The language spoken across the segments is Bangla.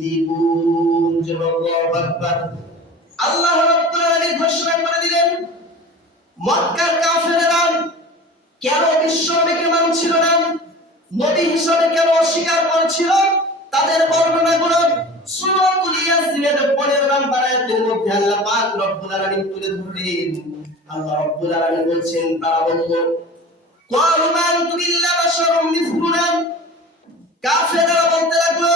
তুকাযযিবুন। আল্লাহু আকবার। আল্লাহ রাব্বুল আলামিন ঘোষণা করে দিলেন, মক্কার কাফেররা কেন বিশ্বনবীকে মানছিল না, নবী হিসেবে কেন অস্বীকার করছিল, তাদের বর্ণনাগুলো সূরাতুল ইয়াসিনের 15 নম্বর আয়াতের মধ্যে আল্লাহ পাক রব্বুল আলামিন তুলে ধরলেন। আল্লাহ রাব্বুল আলামিন বলছেন, তারা বলল, ক্বালু মা আনতুম ইল্লা বাশারুম মিসলুনা। কাফেররা বলতে লাগলো,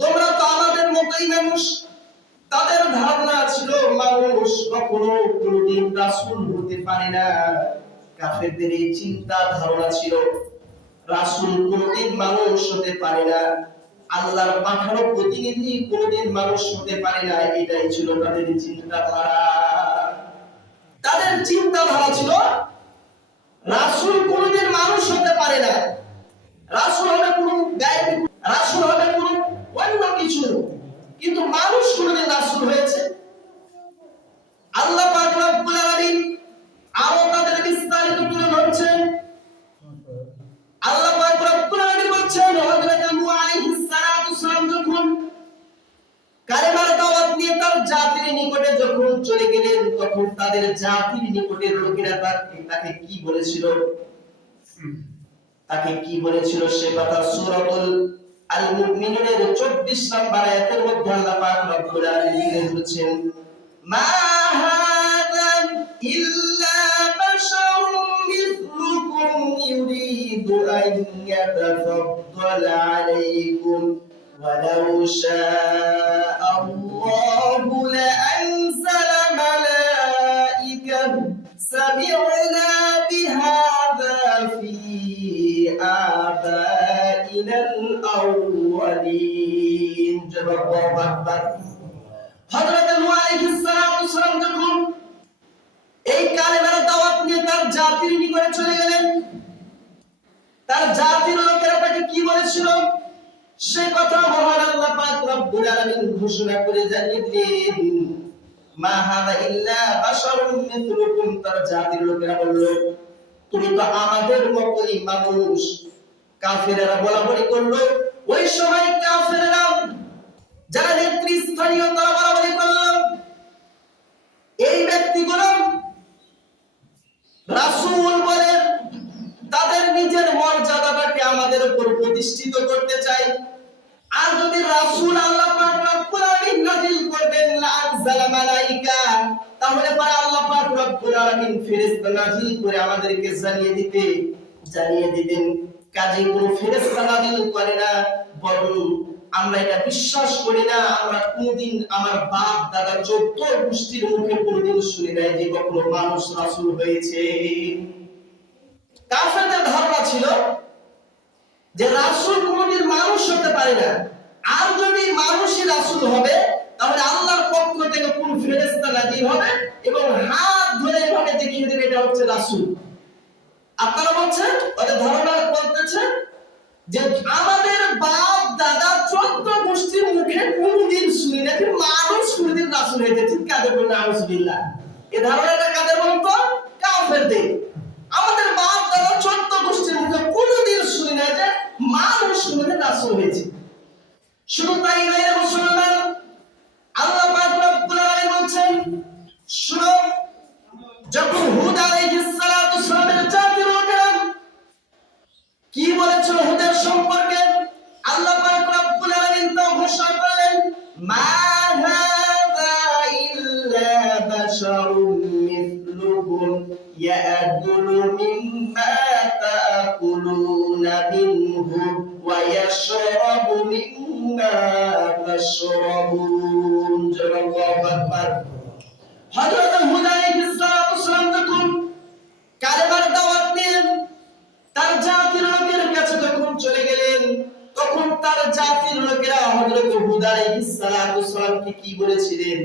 তোমরা তো আমাদের মতোই মানুষ। তাদের ধারণা ছিল মানুষ কখনো কোনদিন রাসূল হতে পারে না। কাফেরদের এই চিন্তা ধারণা ছিল রাসূল কোনদিন মানুষ হতে পারে না, আল্লাহর পাঠানো প্রতিনিধি কোনদিন মানুষ হতে পারে না। এটাই ছিল তাদের চিন্তাধারা। তাদের চিন্তাধারা ছিল রাসূল কোনদিন মানুষ হতে পারে না, রাসূল হবে কোন গায়েবী, রাসূল হবে কোন অন্য কিছু, কিন্তু মানুষ কোনদিন রাসূল হয়েছে। আল্লাহ পাক রব্বুল আলামিন আরো তাদের বিস্তারিত তুলে ধরছেন। আল্লাহ পাক রব্বুল আলামিন বলছেন, হযরত নূহ আলাইহিস সালাতু সালাম যখন কালেমার দাওয়াত নিয়ে তার জাতির নিকটে যখন চলে গেলেন, তখন তাদের জাতির নিকটের লোকেরা তাকে কি বলেছিল, সে কথা সূরাতুল আল মুমিনুনের 24 নম্বর আয়াতের মধ্যে আল্লাহ পাক রব্বুল আলামিন বলেছেন, মা হাযা ইল্লা বাশারুম মিসলুকুম ইউরিদু আন ইয়াতাফাদ্দালা আলাইকুম ওয়ালাউ শাআ আল্লাহু লাআনজালা মালাইকাতান সামি'না বিহাযা ফি আবাইনাল আউয়ালিন। আল্লাহু আকবার। হযরত নূহ আলাইহিস সালাতু সালাম যখন এই কালেমার দাওয়াত নিয়ে তার জাতির নিকটে চলে গেলেন, তার জাতির লোকেরা তাকে কি বলেছিল সে কথা মহান আল্লাহ পাক রব্বুল আলামিন ঘোষণা করে জানিয়ে দিলেন, মা হাযা ইল্লা বাশারুম মিসলুকুম। তার জাতির লোকেরা বলল, তুমি তো আমাদের মতই মানুষ। কাফেররা বলাবলি করলো। ওই সময় কাফেররা যারা নেতৃস্থানীয় তারা বলাবলি করলো, এই ব্যক্তিগুলো রাসূল বলে তাদের নিজের মর্যাদাটাকে আমাদের উপর প্রতিষ্ঠিত করতে চায়। আর যদি রাসূল আল্লাহ পাক রব্বুল আলামিন নাযিল করবেন লাআনজালা মালাইকা, তাহলে পরে আল্লাহ পাক রব্বুল আলামিন ফেরেশতা নাযিল করে আমাদেরকে জানিয়ে দিতেন। কাজেই কোন ফেরেশতা নাযিল করে না, বরং আমরা এটা বিশ্বাস করি না। আমরা কোনদিন আমার বাপ দাদা 14 গোষ্ঠীর মুখে কোনদিন শুনি নাই যে কখনো মানুষ রাসূল হয়েছে। কাফেরদের ধারণা ছিল যে রাসূল কোনদিন মানুষ হতে পারে না, আর যদি মানুষই রাসূল হবে তাহলে আল্লাহর পক্ষ থেকে কোন ফেরেশতা নাযিল হবে এবং হাত ধরে এভাবে দেখিয়ে দেবে এটা হচ্ছে রাসূল। আপনারা বলছেন, ওদের ধারণা বলতেছে যে আমাদের বাপ দাদা 14 গোষ্ঠীর মুখে কোনদিন শুনি না যে মানুষ কোনদিন রাসূল হয়েছে। ঠিক কাদের বলে আউযুবিল্লাহ। এই ধারণাটা কাদের বলতো? কাফেরদের। আমাদের বাপ দাদা 14 গোষ্ঠীর মুখে কোনদিন শুনি না যে মানুষ কোনদিন রাসূল হয়েছে। শুধু তাই নয় মুসলমান, আল্লাহ পাক রব্বুল আলামিন বলছেন, শুনো, যখন হুদ আলাইহিস সালাতু সালামের জাতির লোকেরা কি বলেছিল হুদের সম্পর্কে, আল্লাহ পাক রব্বুল আলামিন তা ঘোষণা করলেন, মা হাযা ইল্লা বাশারুম মিসলুকুম ইয়াকুলু মিম্মা তাকুলুনা মিনহু ওয়া ইয়াশরাবু মিম্মা তাশরাবুন। আল্লাহু আকবার। হযরত হুদ আলাইহিস সালাতু সালাম যখন কালেমার দাওয়াত নিয়ে তার জাতির লোকের কাছে যখন চলে গেলেন, তখন তার জাতির লোকেরা হযরত হুদ আলাইহিস সালাতু সালামকে কি বলেছিলেন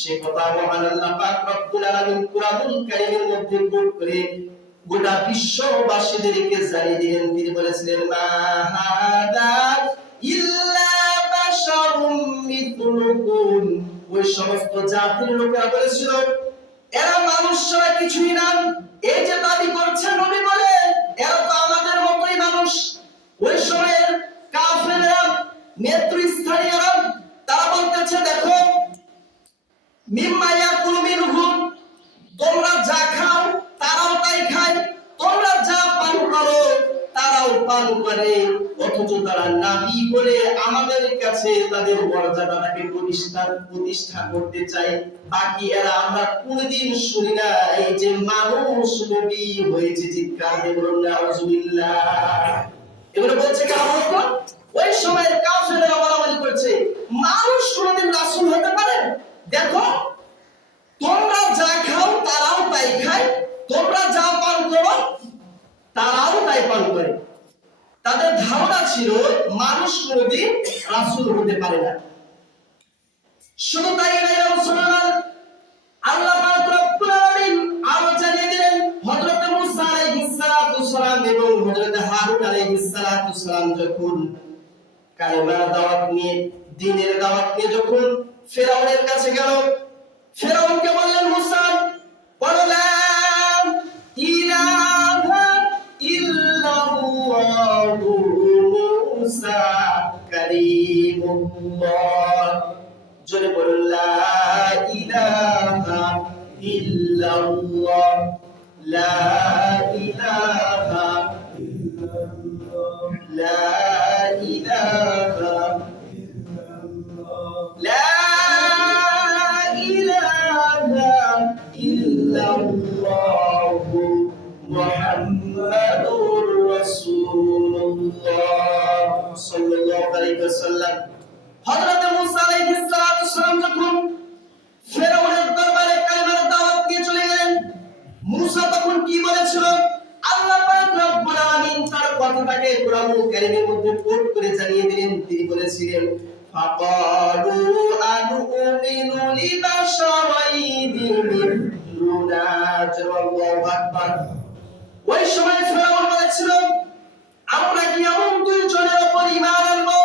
সে কথা মহান আল্লাহ পাক রব্বুল আলামিন কুরআনুল কারীমের মধ্যে কোট করে গোটা বিশ্ববাসীদেরকে জানিয়ে দিলেন। তিনি বলেছিলেন, মা হাদা ইল্লা বাশারুম মিসলুকুম। ওই সমস্ত জাতির লোকেরা বলেছিল এরা মানুষ ছাড়া কিছুই না। এই যে দাবি করছে নবী বলে, এরা তো আমাদের মতোই মানুষ। ওই সময়ের কাফেররা নেতৃস্থানীয় অথচ তারা নবী বলে আমাদের কাছে তাদের মর্যাদাটাকে প্রতিষ্ঠা করতে চায়। বাকি এরা আমরা কোনদিন শুনি না এই যে মানুষ নবী হয়েছে। চিৎকার দিয়ে বলুন নাউজুবিল্লাহ। এগুলো বলছে কেন বলতো? ওই সময়ের কাফেররা বলাবলি করছে মানুষ কোনদিন রাসূল হতে পারে? দেখো, তোমরা যা খাও তারাও তাই খায়, তোমরা যা পান করো তারাও তাই পান করে। তাদের ধারণা ছিল মানুষ কোনদিন রাসূল হতে পারে না। শুধু তাই নয় মুসলমান, আল্লাহ পাক রব্বুল আলামিন আরো জানিয়ে দিলেন হযরত মুসা আলাইহিস সালাতু সালাম এবং হযরত হারুন আলাইহিস সালাতু সালাম যখন কালেমার দাওয়াত নিয়ে, দ্বীনের দাওয়াত নিয়ে যখন ফিরআউনের কাছে গেল, ফিরআউনকে বললেন মুসা বলো লা ইলাহা ইল্লাল্লাহু মুসা কারীমুল্লাহ। জোরে বলুন লা ইলাহা ইল্লাল্লাহ, লা ইলাহা ইল্লাল্লাহ, লা ইলাহা ইল্লাল্লাহ, লা ইলাহা ইল্লাল্লাহ মুহাম্মাদুর রাসূলুল্লাহ সাল্লাল্লাহু আলাইহি ওয়াসাল্লাম। হযরত মুসা আলাইহিস সালাতু সালাম যখন ফিরআউনের দরবারে কালেমার দাওয়াত দিয়ে চলে গেলেন, মুসা তখন কি বলেছিল? আল্লাহ পাক রব্বুল আলামিন তার কথাটাকে কোরআনুল কারীমের মধ্যে কোট করে জানিয়ে দিলেন। তিনি বলেছিলেন ফাকালু আনুমিনু লিবাশারাইনি মিথলুনা। আল্লাহু আকবার। ওই সময় ফিরআউন বলেছিল আমরা কি এমন দুইজনের উপর ঈমান আনবো,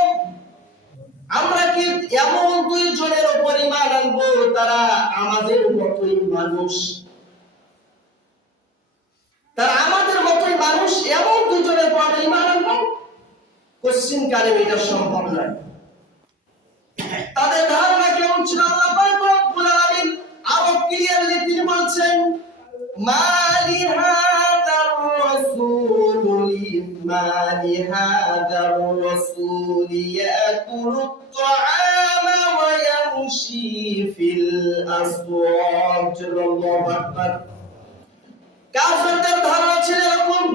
আমরা কি এমন দুইজনের উপর ঈমান আনবো তারা আমাদের মতোই মানুষ, তারা আমাদের মতোই মানুষ, এমন দুইজনের উপর ঈমান আনবো? কোশ্চিন কালে এটা সম্ভব নয়। তাদের ধারণা কেমন ছিল? আল্লাহ পাক রব্বুল আলামিন আরো ক্লিয়ারলি তিনি বলছেন মালি হাদার রাসূল মালি হাদার রাসূল ইয়াকুলু আত-তাআমা ওয়া ইয়ামশি ফিল আসওয়াক। আল্লাহু আকবার। কাফেরদের ধারণা ছিল এরকম,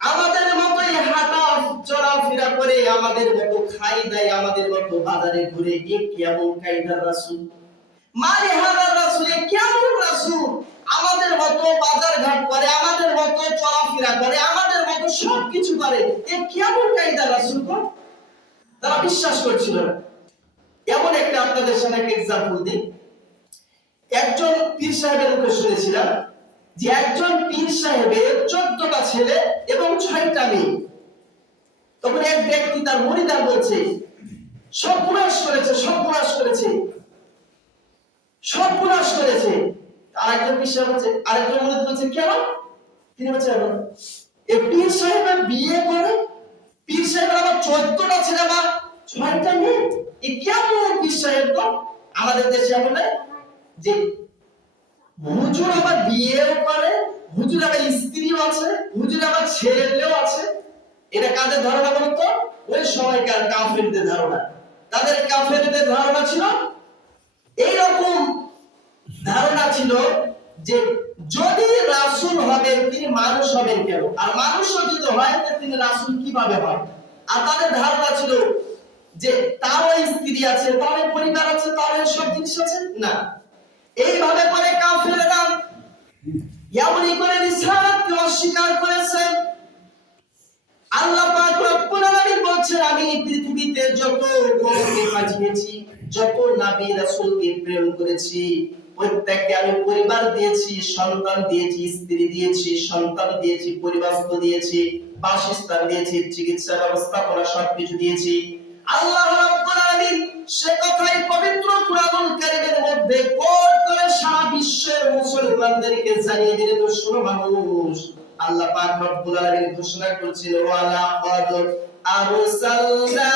আমাদের মতোই হাঁটা চলাফেরা করে, আমাদের মতো খাই দেয়, আমাদের মতো বাজারে ঘুরে, এ কেমন কায়দার রাসূল? মালি হাদার রাসূল, কেমন রাসূল? আমাদের মতো বাজার ঘাট করে, আমাদের মতো চলাফেরা করে, আমাদের মতো সবকিছু করে, এ কেমন কায়দার রাসূল? তারা বিশ্বাস করছিল না। এমন একটা আপনাদের সামনে একটা এক্সাম্পল দিই। একজন পীর সাহেবের মুখে শুনেছিলাম যে একজন পীর সাহেবের 14টা ছেলে এবং 6টা মেয়ে। তখন এক ব্যক্তি তার মুরিদার বলছে সর্বনাশ করেছে, সর্বনাশ করেছে, সর্বনাশ করেছে। আরেকজন পীর সাহেব বলছে, আরেকজন মুরিদ বলছে কেন? তিনি বলছে এই পীর সাহেবের বিয়ে করে, পীর সাহেবের আবার 14টা ছেলে বা 6টা মেয়ে, এ কেমন পীর সাহেব? তো আমাদের দেশে এমন নাই যে হুজুর আবার বিয়েও করে, হুজুর আবার স্ত্রীও আছে, হুজুর আবার ছেলেও আছে। এটা কাদের ধারণা বলতো? ওই সময়কার কাফেরদের ধারণা। তাদের কাফেরদের ধারণা ছিল এইরকম ধারণা ছিল যে যদি রাসূল হবেন তিনি মানুষ হবেন কেন, আর মানুষ যদি হয় তিনি রাসূল কিভাবে হয়? আর তাদের ধারণা ছিল যে তারও স্ত্রী আছে, তারও পরিবার আছে, তারও সব জিনিস আছে না। এইভাবে করে কাফেররা এমনই করে রিসালাতকে অস্বীকার করেছে। আল্লাহ পাক রব্বুল আলামিন বলছেন আমি পৃথিবীতে যত কওমকে পাঠিয়েছি, যত নবী রাসূলকে প্রেরণ করেছি, প্রত্যেককে আমি পরিবার দিয়েছি, সন্তান দিয়েছি, স্ত্রী দিয়েছি, সন্তান দিয়েছি, পরিবারস্থ দিয়েছি, বাসস্থান দিয়েছি, চিকিৎসা ব্যবস্থাপনা সবকিছু দিয়েছি। আল্লাহ রাব্বুল আলামিন সে কথাই পবিত্র কুরআনুল কারীমের মধ্যে কোট করে সারা বিশ্বের মুসলমানদেরকে জানিয়ে দিলেন, শোনো মানুষ, আল্লাহ পাক রব্বুল আলামিন ঘোষণা করেছেন ওয়ালা ক্বাদ আরসালনা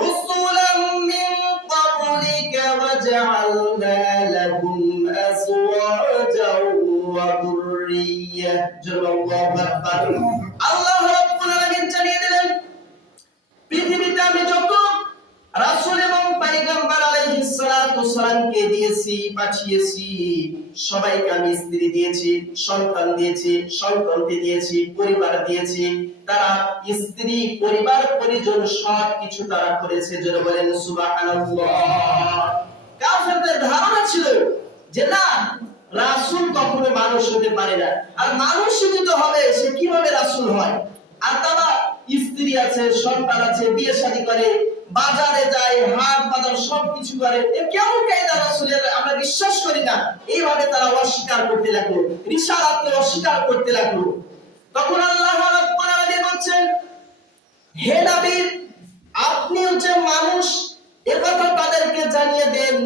রুসুলাম মিন ক্বাবলিকা ওয়া জাআলনা লাহুম আজওয়াজাও ওয়া যুররিয়্যাহ। আল্লাহু আকবার। আল্লাহ রাব্বুল আলামিন জানিয়ে দিলেন পাঠিয়েছি, সবাইকে আমি স্ত্রী দিয়েছি, সন্তান দিয়েছি, সন্তানকে দিয়েছি, পরিবার দিয়েছি। তারা স্ত্রী, পরিবার, পরিজন সব কিছু তারা করেছে। যারা বলেন সুবহানাল্লাহ। কাফেরদের ধারণা ছিল যে না, রাসূল কখনো মানুষ হতে পারে না, আর মানুষ যদি হবে সে কিভাবে রাসূল হয়? আর তারা স্ত্রী আছে, সন্তান আছে, বিয়ে শাদী করে, বাজারে যায়, হাট বাজার সবকিছু করে, এ কেমন কায়দা রাসূলের? আমরা বিশ্বাস করি না। এইভাবে তারা অস্বীকার করতে লাগলো, রিসালাতকে অস্বীকার করতে লাগলো। তখন আল্লাহ রাব্বুল আলামিন বলছেন, হে নবী, আপনি হচ্ছে মানুষ, একথা তাদেরকে জানিয়ে দেন।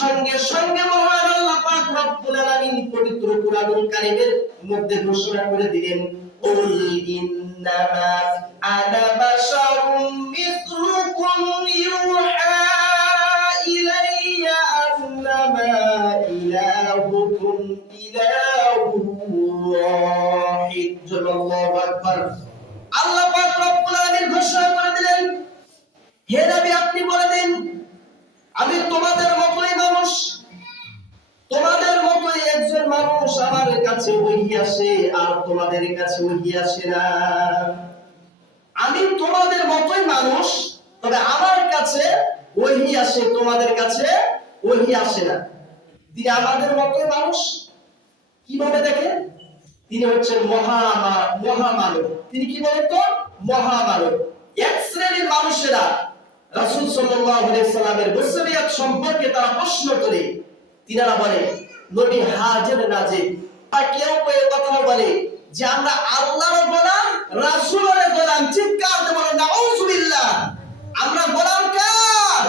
সঙ্গে সঙ্গে মহান আল্লাহ পাক রব্বুল আলামিন পবিত্র কুরআনুল কারীমের মধ্যে ঘোষণা করে দিলেন, কুল ইন্নামা আনা বাশারুম মিসলুকুম ইউহা ইলাইয়া আন্নামা ইলাহুকুম ইলাহুন ওয়াহিদ। আল্লাহু আকবার। আল্লাহ পাক রব্বুল আলামিন ঘোষণা করে দিলেন, হে নবী, আপনি বলে দিন, আমি তোমাদের মতোই মানুষ, তোমাদের মতোই একজন মানুষ। আমার কাছে ওহী আসে, আর তোমাদের কাছে ওহী আসে না। আমি তোমাদের মতোই মানুষ, তবে আমার কাছে ওহী আসে, তোমাদের কাছে ওহী আসে না। তিনি আমাদের মতোই মানুষ কিভাবে দেখেন? তিনি হচ্ছেন মহামানব। তিনি কি বলেন তো? মহামানব। এক শ্রেণীর মানুষেরা রাসূল সাল্লাল্লাহু আলাইহি সাল্লামের বশরিয়ত সম্পর্কে তারা প্রশ্ন করে। তিনারা বলে, নবী হাজির নাজির। আর কেউ কেউ কথা বলে যে আমরা আল্লাহর গোলাম, রাসূলের গোলাম। চিৎকার দিয়ে বলেন নাউযুবিল্লাহ। আমরা গোলাম কার?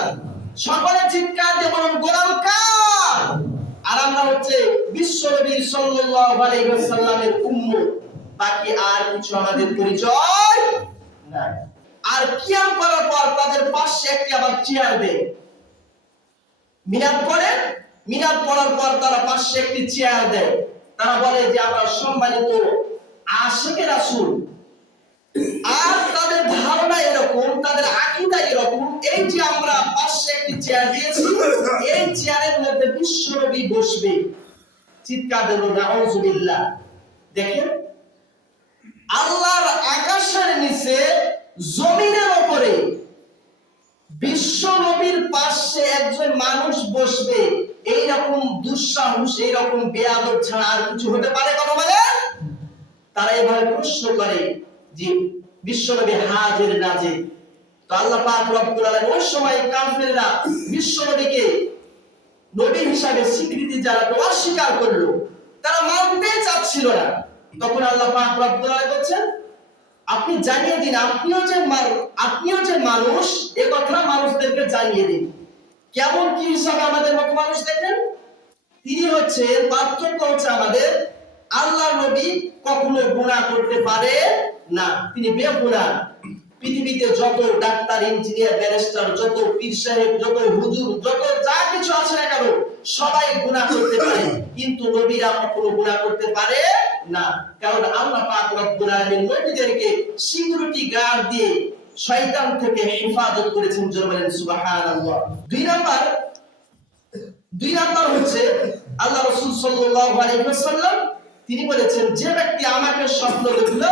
সকলে চিৎকার দিয়ে বলেন গোলাম কার? আর আমরা হচ্ছে বিশ্বনবী সাল্লাল্লাহু আলাইহি ওয়াসাল্লামের উম্মত। বাকি আর কিছু আমাদের পরিচয় নাই। আর কিয়াম করার পর তাদের পাশে একটি আবার চেয়ার দেয়। মিলাদ পড়ে, মিলাদ পড়ার পর তারা পাশে একটি চেয়ার দেয়। তারা বলে যে আমরা সম্মানিত আশিকে রাসূল। আর তাদের ধারণা এরকম, তাদের আকীদা এরকম, এই যে আমরা পাশে একটি চেয়ার দিয়েছি, এই চেয়ারের মধ্যে বিশ্বনবী বসবে। চিৎকার দেব নাউযুবিল্লাহ। দেখেন, আল্লাহর আকাশের নিচে, জমিনের উপরে বিশ্বনবীর পাশে একজন মানুষ বসবে, এইরকম দুঃসাহস, এইরকম বেয়াদব ছাড়া আর কিছু হতে পারে? কথা বলে। তারা এভাবে প্রশ্ন করে যে বিশ্বনবী হাজির নাজির। তো আল্লাহ পাক রব্বুল আলামিন ওই সময় কাফেররা বিশ্বনবীকে নবী হিসাবে স্বীকৃতি জানাতে অস্বীকার করলো, তারা মানতে চাচ্ছিল না। তখন আল্লাহ পাক রব্বুল আলামিন বলেন, আপনি জানিয়ে দিন, আপনিও যে মানুষ, এ কথা মানুষদেরকে জানিয়ে দিন। কেমন কি হিসাবে আমাদের মত মানুষ দেখেন? তিনি হচ্ছে, পার্থক্য হচ্ছে আমাদের, আল্লাহর নবী কখনো গুনাহ করতে পারে না, তিনি বেগুনাহ। পৃথিবীতে যত ডাক্তার, ইঞ্জিনিয়ার, ব্যারিস্টার, যত পীর সাহেব, যত হুজুর, যত যা কিছু আছে না কেন, সবাই গুনাহ করতে পারে, কিন্তু নবীরা কখনো গুনাহ করতে পারে না। কারণ আল্লাহ পাক রব্বুল আলামিন নবীদেরকে সিকিউরিটি গার্ড দিয়ে শয়তান থেকে হেফাজত করেছেন। জোরে বলেন সুবহানাল্লাহ। দুই নাম্বার হচ্ছে আল্লাহ রাসূল সাল্লাল্লাহু আলাইহি ওয়াসাল্লাম তিনি বলেছেন, যে ব্যক্তি আমাকে স্বপ্ন দেখলো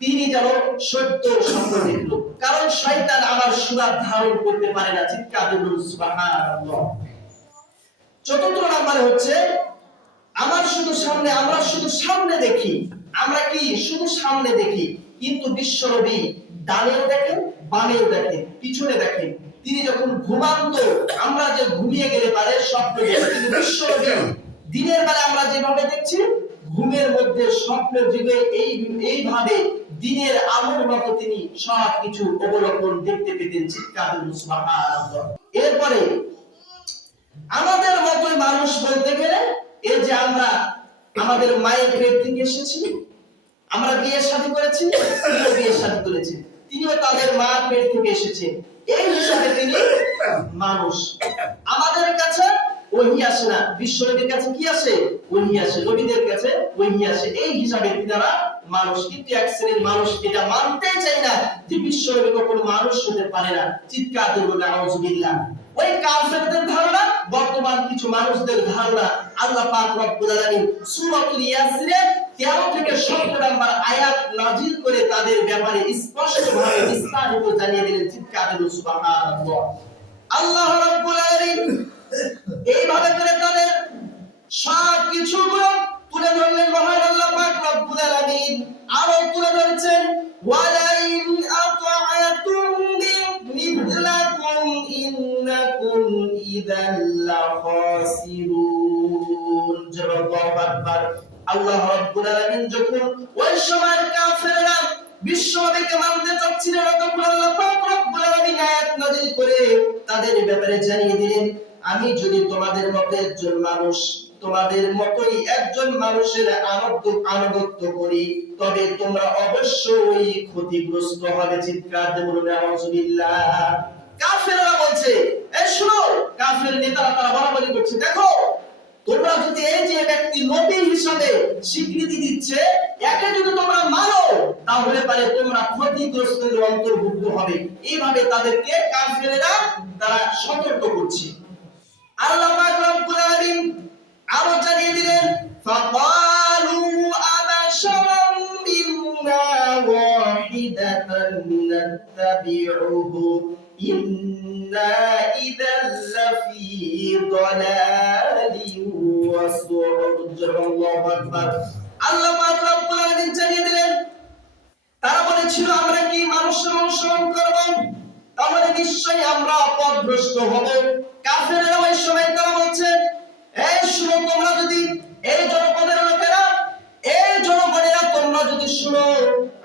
তিনি যেন সত্য স্বপ্ন দেখলো, কারণ শয়তান আমার সুরাত ধারণ করতে পারে না। চিৎকার দিয়ে বলুন সুবহানাল্লাহ। চতুর্থ নাম্বার হচ্ছে আমরা শুধু সামনে দেখি। আমরা কি শুধু সামনে দেখি, কিন্তু বিশ্বনবী ডানেও দেখেন, বামেও দেখেন, পিছনে দেখেন। তিনি যখন ঘুমান্ত, আমরা যে ঘুমিয়ে গেলে পারে স্বপ্ন দেখি, কিন্তু বিশ্বনবী দিনের বেলা আমরা যেভাবে দেখছি, ঘুমের মধ্যে স্বপ্নের যুগে এইভাবে দিনের আলোর মতো তিনি সবকিছু অবলোকন দেখতে পেতেন। চিৎকার দিয়ে সুবহানাল্লাহ। এরপরে আমাদের মতোই মানুষ বলতে গেলে, এই যে আমরা আমাদের মায়ের পেট থেকে এসেছি, আমরা বিয়ে শাদী করেছি, তিনিও বিয়ে শাদী করেছেন, তিনিও তাদের মার পেট থেকে এসেছেন, এই হিসাবে তিনি মানুষ। আমাদের কাছে ওহী আসে না, বিশ্বনবীর কাছে কি আসে? ওহী আসে, নবীদের কাছে ওহী আসে। এই হিসাবে তারা মানুষ, কিন্তু এক শ্রেণীর মানুষ এটা মানতে চায় না যে বিশ্বনবী কখনো মানুষ হতে পারে না। চিৎকার দিয়ে বলে আউযুবিল্লাহ। ওই কাফেরদের ধারণা বর্তমান কিছু মানুষদের ধারণা। আল্লাহ পাক রব্বুল আলামিন সূরাতুল ইয়াসিনের 13 থেকে 17 নম্বর আয়াত নাযিল করে তাদের ব্যাপারে স্পষ্টভাবে বিস্তারিত জানিয়ে দিলেন। চিৎকার দিয়ে সুবহানাল্লাহ। আল্লাহ রাব্বুল আলামিন এইভাবে করে তাদের সব কিছুগুলো তুলে ধরলেন মহান আল্লাহ পাক রব্বুল আলামিন। আরো তুলে ধরেছেন ওয়ালাইন আতাআতুম মিথলাকুম ইন্নাকুম ইযাল লাখাসিরুন। আল্লাহু আকবার। আল্লাহ রাব্বুল আলামিন যখন ওই সময়ের কাফেররা বিশ্বনবীকে মানতে চাচ্ছিলেন, তখন আল্লাহ পাক রব্বুল আলামিন আয়াত নাযিল করে তাদের ব্যাপারে জানিয়ে দিলেন, আমি যদি তোমাদের মতো একজন মানুষ, তোমাদের মতোই একজন মানুষের আনুগত্য করি, তবে তোমরা অবশ্যই ক্ষতিগ্রস্ত হবে। চিৎকার দিয়ে বলুন আউযুবিল্লাহ। কাফেররা বলছে, এই শুনো, কাফের নেতারা তারা বলাবলি করছে, দেখো তোমরা যদি এই যে ব্যক্তি নবী হিসাবে স্বীকৃতি দিচ্ছে, একে যদি তোমরা মানো তাহলে পারে তোমরা ক্ষতিগ্রস্তের অন্তর্ভুক্ত হবে। এইভাবে তাদেরকে কাফেররা তারা সতর্ক করছে। আল্লাহ পাক রব্বুল আলামিন আরো জানিয়ে দিলেন, ফাকালু আবাশারাম মিন্না ওয়াহিদাতান নাত্তাবিউহু ইন্না ইযাল লাফি দালালিন ওয়া সুউর। আল্লাহু আকবার। আল্লাহ পাক রব্বুল আলামিন জানিয়ে দিলেন, তারা বলেছিল আমরা কি মানুষের অনুসরণ করব, তাহলে নিশ্চয়ই আমরা পথভ্রষ্ট হব। কাফেররা ওই সময় তারা বলছে, এই শুনো, তোমরা যদি এই জনপদের লোকেরা, এই জনগণেরা তোমরা যদি শুনো,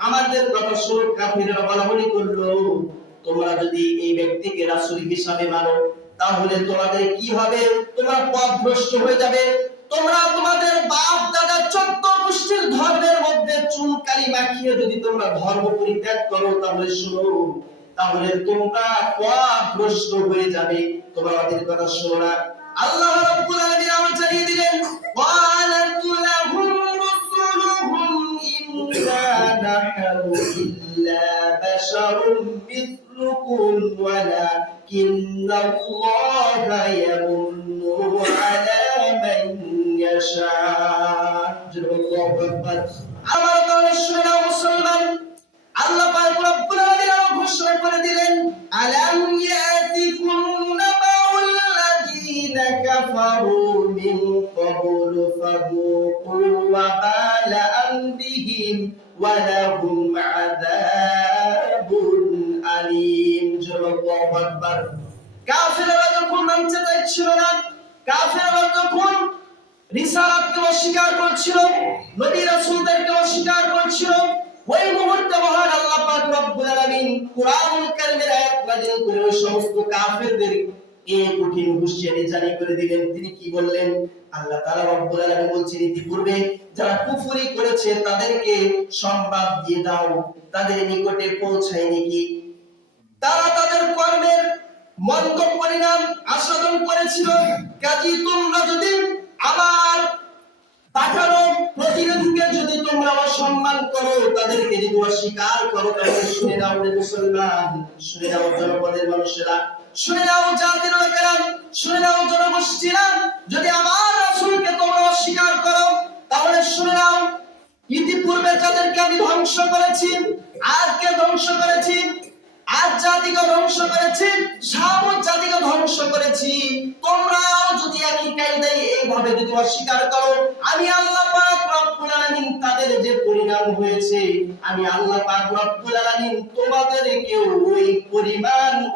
আমাদের কথা শুনো। কাফেররা বলাবলি করলো, তোমরা যদি এই ব্যক্তিকে রাসূল হিসাবে মানো তাহলে তোমাদের কি হবে? তোমরা পথভ্রষ্ট হয়ে যাবে। তোমরা তোমাদের বাপ দাদা 14 গোষ্ঠীর ধর্মের মধ্যে চুনকালি মাখিয়ে যদি তোমরা ধর্ম পরিত্যাগ করো, তাহলে শুনো, তাহলে তোমরা পথভ্রষ্ট হয়ে যাবে। তোমরা আমাদের কথা শোনো না। আল্লাহ রাব্বুল আলামিন আমাদের জানিয়ে দিলেন, ওয়ালাত লাহুম রুসুলুহুম ইন্না নাহনু ইল্লা বাশারুম মিথলুকুম ওয়ালাকিন্নাল্লাহা ইয়ামুন্নু আলা মান ইয়াশা। আল্লাহু আকবার। আমার তাহলে শুনে নাও মুসলমান, আল্লাহ পাক রব্বুল আলামিন ঘোষণা করে দিলেন, আলাম ইয়াতিকুম নাবাউল লাযীনা কাফারু মিন ক্বাবলু ফাযুকু ওয়াবালা আমরিহিম ওয়া লাহুম আযাবুন আলীম। আল্লাহু আকবার। কাফেররা যখন মানতে চাইছিল না, কাফেররা যখন রিসালাতকে অস্বীকার করছিল, নবী রাসূলদেরকে অস্বীকার করছিল, ওই মুহূর্তে মহান আল্লাহ পাক রব্বুল আলামিন কুরআনুল কারীমের আয়াত নাযিল করে ওই সমস্ত কাফেরদের এই কঠিন হুঁশিয়ারি জারি করে দিলেন। তিনি কি বললেন? আল্লাহ তাআলা রব্বুল আলামিন বলছেন, ইতিপূর্বে যারা কুফরি করেছে তাদেরকে সংবাদ দিয়ে দাও, তাদের নিকটে পৌঁছায়নি কি তারা তাদের কর্মের মন্দ পরিণাম আস্বাদন করেছিল। কাজী তোমরা যদি আমার পাঠানো প্রতিনিধিকে যদি তোমরা অসম্মান করো, তাদেরকে যদি অস্বীকার করো, তাহলে শুনে নাও রে মুসলমান, শুনে নাও জনপদের মানুষেরা, শুনে নাও জাতির লোকেরা, শুনে নাও জনগোষ্ঠীরা, যদি আমার রাসূলকে তোমরা অস্বীকার করো তাহলে শুনে নাও, ইতিপূর্বে যাদেরকে আমি ধ্বংস করেছি, আজকে ধ্বংস করেছি, আজ জাতিকে ধ্বংস করেছি, সামুদ জাতিকে ধ্বংস করেছি, তোমরাও যদি একই কায়দায় এইভাবে যদি অস্বীকার করো, আমি আল্লাহ পাক রব্বুল আলামিন তাদের যে পরিণাম হয়েছে, আমি আল্লাহ পাক রব্বুল আলামিন তোমাদেরকেও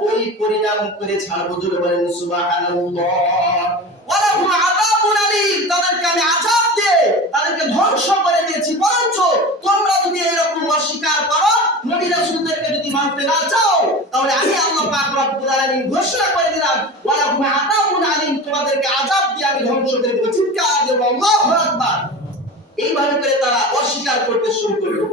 ওই পরিণাম করে ছাড়বো। জোরে বলেন সুবহানাল্লাহ। ওয়ালাহুম আযাবুন আলীম, তাদেরকে আমি আযাব দিয়ে তাদেরকে ধ্বংস করে দিয়েছি। বরঞ্চ তোমরা যদি এরকম অস্বীকার করো, নবী রাসূলদেরকে যদি মানতে না চাও, তাহলে আমি আল্লাহ পাক রব্বুল আলামিন ঘোষণা করে দিলাম, ওয়ালাহুম আযাবুন আলীম, তোমাদেরকে আযাব দিয়ে আমি ধ্বংস করে দেব। চিৎকার দিয়ে আল্লাহু আকবার। এইভাবে করে তারা অস্বীকার করতে শুরু করলো।